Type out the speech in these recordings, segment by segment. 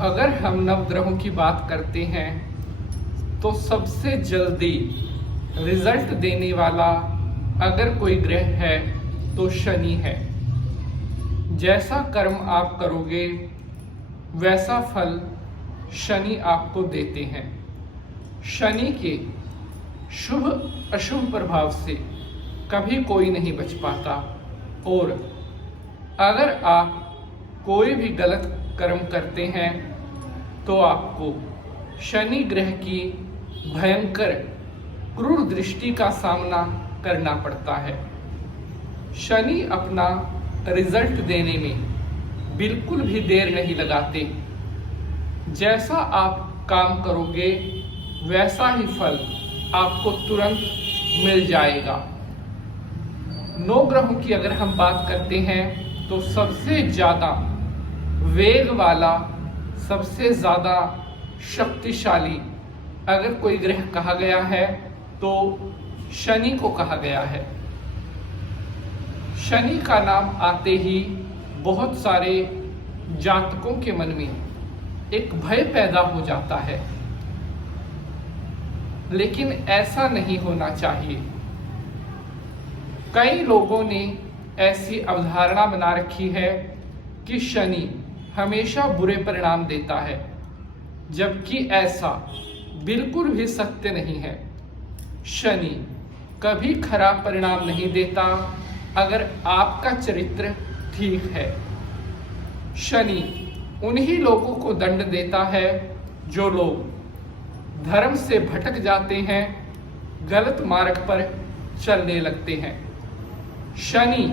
अगर हम नवग्रहों की बात करते हैं तो सबसे जल्दी रिजल्ट देने वाला अगर कोई ग्रह है तो शनि है। जैसा कर्म आप करोगे वैसा फल शनि आपको देते हैं। शनि के शुभ अशुभ प्रभाव से कभी कोई नहीं बच पाता, और अगर आप कोई भी गलत कर्म करते हैं तो आपको शनि ग्रह की भयंकर क्रूर दृष्टि का सामना करना पड़ता है। शनि अपना रिजल्ट देने में बिल्कुल भी देर नहीं लगाते। जैसा आप काम करोगे वैसा ही फल आपको तुरंत मिल जाएगा। 9 ग्रहों की अगर हम बात करते हैं तो सबसे ज़्यादा वेग वाला, सबसे ज़्यादा शक्तिशाली अगर कोई ग्रह कहा गया है तो शनि को कहा गया है। शनि का नाम आते ही बहुत सारे जातकों के मन में एक भय पैदा हो जाता है, लेकिन ऐसा नहीं होना चाहिए। कई लोगों ने ऐसी अवधारणा बना रखी है कि शनि हमेशा बुरे परिणाम देता है, जबकि ऐसा बिल्कुल भी सत्य नहीं है। शनि कभी खराब परिणाम नहीं देता अगर आपका चरित्र ठीक है। शनि उन्हीं लोगों को दंड देता है जो लोग धर्म से भटक जाते हैं, गलत मार्ग पर चलने लगते हैं। शनि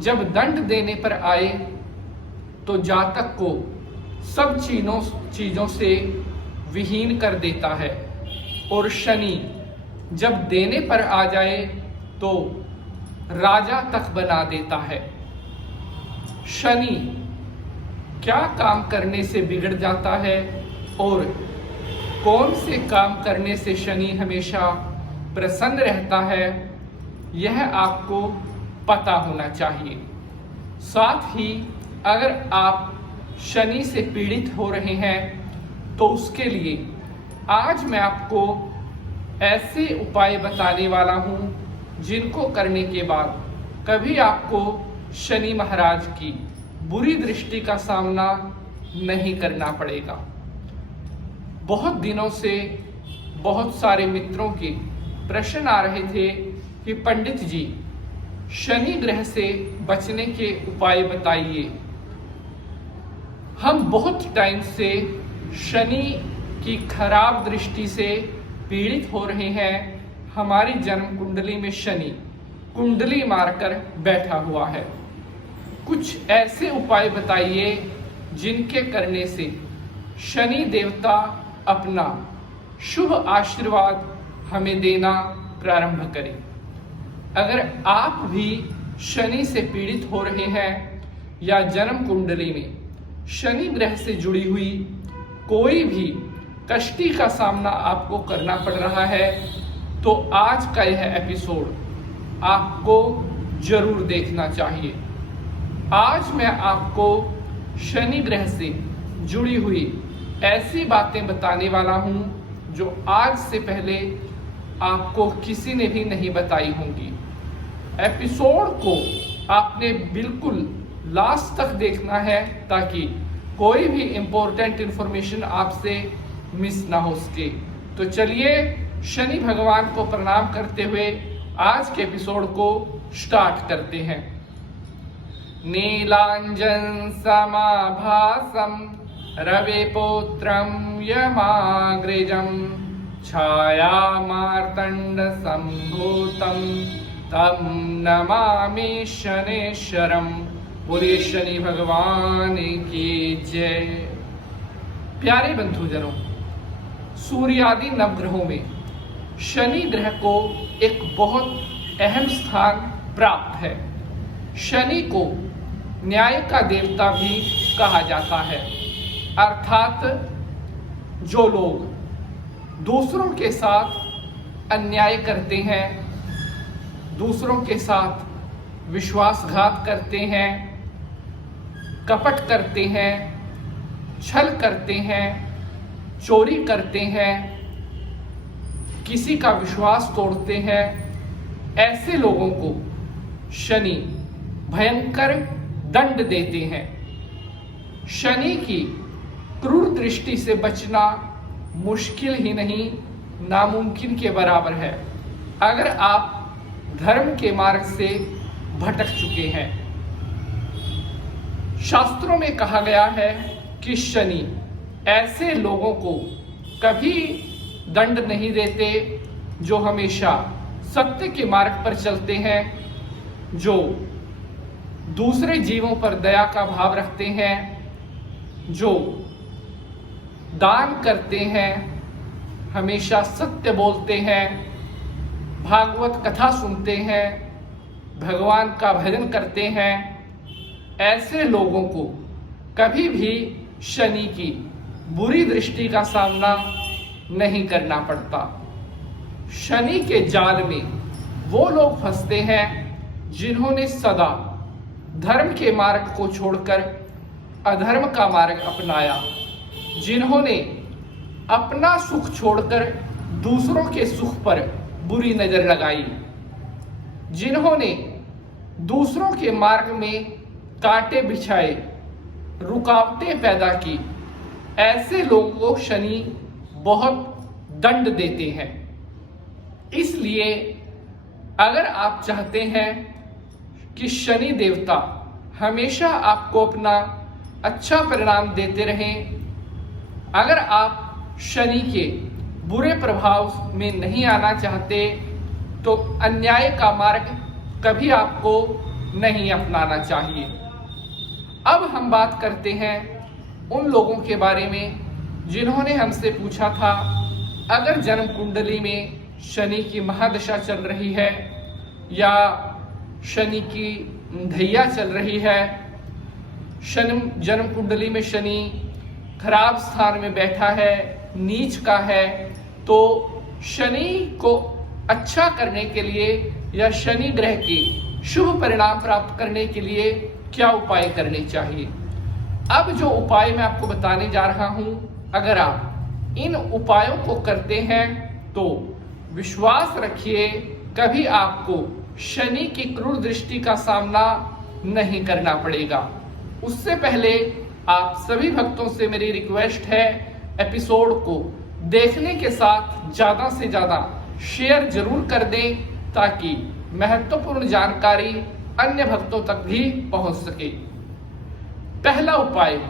जब दंड देने पर आए तो जातक को सब चीजों से विहीन कर देता है, और शनि जब देने पर आ जाए तो राजा तक बना देता है। शनि क्या काम करने से बिगड़ जाता है और कौन से काम करने से शनि हमेशा प्रसन्न रहता है, यह आपको पता होना चाहिए। साथ ही अगर आप शनि से पीड़ित हो रहे हैं तो उसके लिए आज मैं आपको ऐसे उपाय बताने वाला हूं जिनको करने के बाद कभी आपको शनि महाराज की बुरी दृष्टि का सामना नहीं करना पड़ेगा। बहुत दिनों से बहुत सारे मित्रों के प्रश्न आ रहे थे कि पंडित जी शनि ग्रह से बचने के उपाय बताइए। हम बहुत टाइम से शनि की खराब दृष्टि से पीड़ित हो रहे हैं। हमारी जन्म कुंडली में शनि कुंडली मारकर बैठा हुआ है। कुछ ऐसे उपाय बताइए जिनके करने से शनि देवता अपना शुभ आशीर्वाद हमें देना प्रारंभ करें। अगर आप भी शनि से पीड़ित हो रहे हैं या जन्म कुंडली में शनि ग्रह से जुड़ी हुई कोई भी कष्टि का सामना आपको करना पड़ रहा है तो आज का यह एपिसोड आपको जरूर देखना चाहिए। आज मैं आपको शनि ग्रह से जुड़ी हुई ऐसी बातें बताने वाला हूं जो आज से पहले आपको किसी ने भी नहीं बताई होंगी। एपिसोड को आपने बिल्कुल लास्ट तक देखना है ताकि कोई भी इंपॉर्टेंट इंफॉर्मेशन आपसे मिस ना हो सके। तो चलिए शनि भगवान को प्रणाम करते हुए आज के एपिसोड को स्टार्ट करते हैं। नीलांजन समाभासम रविपुत्रम यमाग्रजम छाया मार्तंड संभूतम तम नमामि शनेश्वरम। बोलिए शनि भगवान की जय। प्यारे बंधुजनों, सूर्यादि नवग्रहों में शनि ग्रह को एक बहुत अहम स्थान प्राप्त है। शनि को न्याय का देवता भी कहा जाता है, अर्थात जो लोग दूसरों के साथ अन्याय करते हैं, दूसरों के साथ विश्वासघात करते हैं, कपट करते हैं, छल करते हैं, चोरी करते हैं, किसी का विश्वास तोड़ते हैं, ऐसे लोगों को शनि भयंकर दंड देते हैं। शनि की क्रूर दृष्टि से बचना मुश्किल ही नहीं, नामुमकिन के बराबर है अगर आप धर्म के मार्ग से भटक चुके हैं। शास्त्रों में कहा गया है कि शनि ऐसे लोगों को कभी दंड नहीं देते जो हमेशा सत्य के मार्ग पर चलते हैं, जो दूसरे जीवों पर दया का भाव रखते हैं, जो दान करते हैं, हमेशा सत्य बोलते हैं, भागवत कथा सुनते हैं, भगवान का भजन करते हैं। ऐसे लोगों को कभी भी शनि की बुरी दृष्टि का सामना नहीं करना पड़ता। शनि के जाल में वो लोग फंसते हैं जिन्होंने सदा धर्म के मार्ग को छोड़कर अधर्म का मार्ग अपनाया, जिन्होंने अपना सुख छोड़कर दूसरों के सुख पर बुरी नजर लगाई, जिन्होंने दूसरों के मार्ग में कांटे बिछाए, रुकावटें पैदा की। ऐसे लोगों को शनि बहुत दंड देते हैं। इसलिए अगर आप चाहते हैं कि शनि देवता हमेशा आपको अपना अच्छा परिणाम देते रहें, अगर आप शनि के बुरे प्रभाव में नहीं आना चाहते, तो अन्याय का मार्ग कभी आपको नहीं अपनाना चाहिए। अब हम बात करते हैं उन लोगों के बारे में जिन्होंने हमसे पूछा था, अगर जन्म कुंडली में शनि की महादशा चल रही है या शनि की धैया चल रही है, जन्म कुंडली में शनि खराब स्थान में बैठा है, नीच का है, तो शनि को अच्छा करने के लिए या शनि ग्रह के शुभ परिणाम प्राप्त करने के लिए क्या उपाय करने चाहिए। अब जो उपाय मैं आपको बताने जा रहा हूं, अगर आप इन उपायों को करते हैं तो विश्वास रखिए कभी आपको शनि की क्रूर दृष्टि का सामना नहीं करना पड़ेगा। उससे पहले आप सभी भक्तों से मेरी रिक्वेस्ट है, एपिसोड को देखने के साथ ज़्यादा से ज़्यादा शेयर जरूर कर दें ताकि महत्वपूर्ण जानकारी अन्य भक्तों तक भी पहुंच सके। पहला उपाय,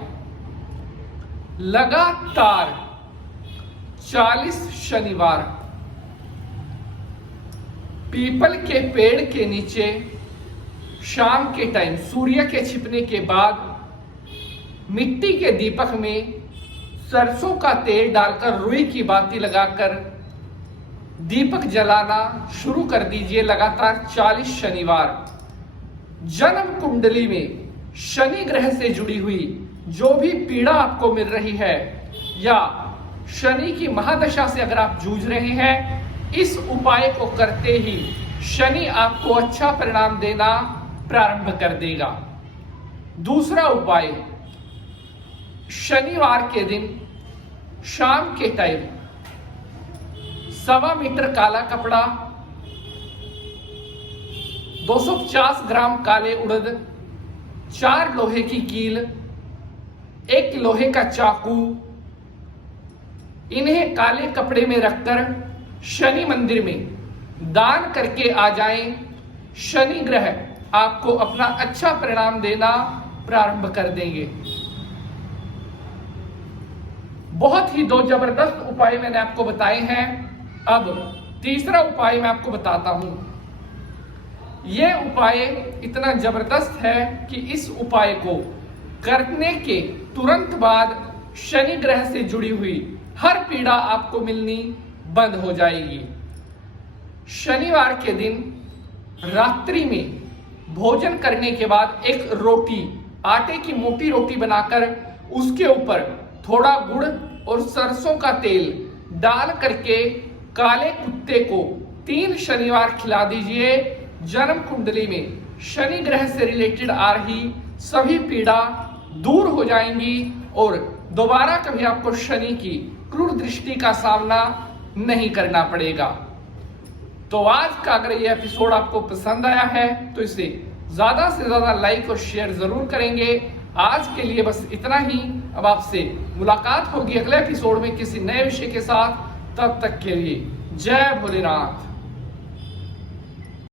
लगातार 40 शनिवार पीपल के पेड़ के नीचे शाम के टाइम सूर्य के छिपने के बाद मिट्टी के दीपक में सरसों का तेल डालकर रुई की बाती लगाकर दीपक जलाना शुरू कर दीजिए लगातार 40 शनिवार। जन्म कुंडली में शनि ग्रह से जुड़ी हुई जो भी पीड़ा आपको मिल रही है या शनि की महादशा से अगर आप जूझ रहे हैं, इस उपाय को करते ही शनि आपको अच्छा परिणाम देना प्रारंभ कर देगा। दूसरा उपाय, शनिवार के दिन शाम के टाइम 1.25 मीटर काला कपड़ा, 250 ग्राम काले उड़द, 4 लोहे की कील, 1 लोहे का चाकू, इन्हें काले कपड़े में रखकर शनि मंदिर में दान करके आ जाएं। शनि ग्रह आपको अपना अच्छा परिणाम देना प्रारंभ कर देंगे। बहुत ही 2 जबरदस्त उपाय मैंने आपको बताए हैं। अब तीसरा उपाय मैं आपको बताता हूं। यह उपाय इतना जबरदस्त है कि इस उपाय को करने के तुरंत बाद शनि ग्रह से जुड़ी हुई हर पीड़ा आपको मिलनी बंद हो जाएगी। शनिवार के दिन रात्रि में भोजन करने के बाद एक रोटी, आटे की मोटी रोटी बनाकर उसके ऊपर थोड़ा गुड़ और सरसों का तेल डाल करके काले कुत्ते को 3 शनिवार खिला दीजिए। जन्म कुंडली में शनि ग्रह से रिलेटेड आ रही सभी पीड़ा दूर हो जाएंगी और दोबारा कभी आपको शनि की क्रूर दृष्टि का सामना नहीं करना पड़ेगा। तो आज का अगर ये एपिसोड आपको पसंद आया है तो इसे ज्यादा से ज्यादा लाइक और शेयर जरूर करेंगे। आज के लिए बस इतना ही। अब आपसे मुलाकात होगी अगले एपिसोड में किसी नए विषय के साथ। तब तक के लिए जय भोलेनाथ।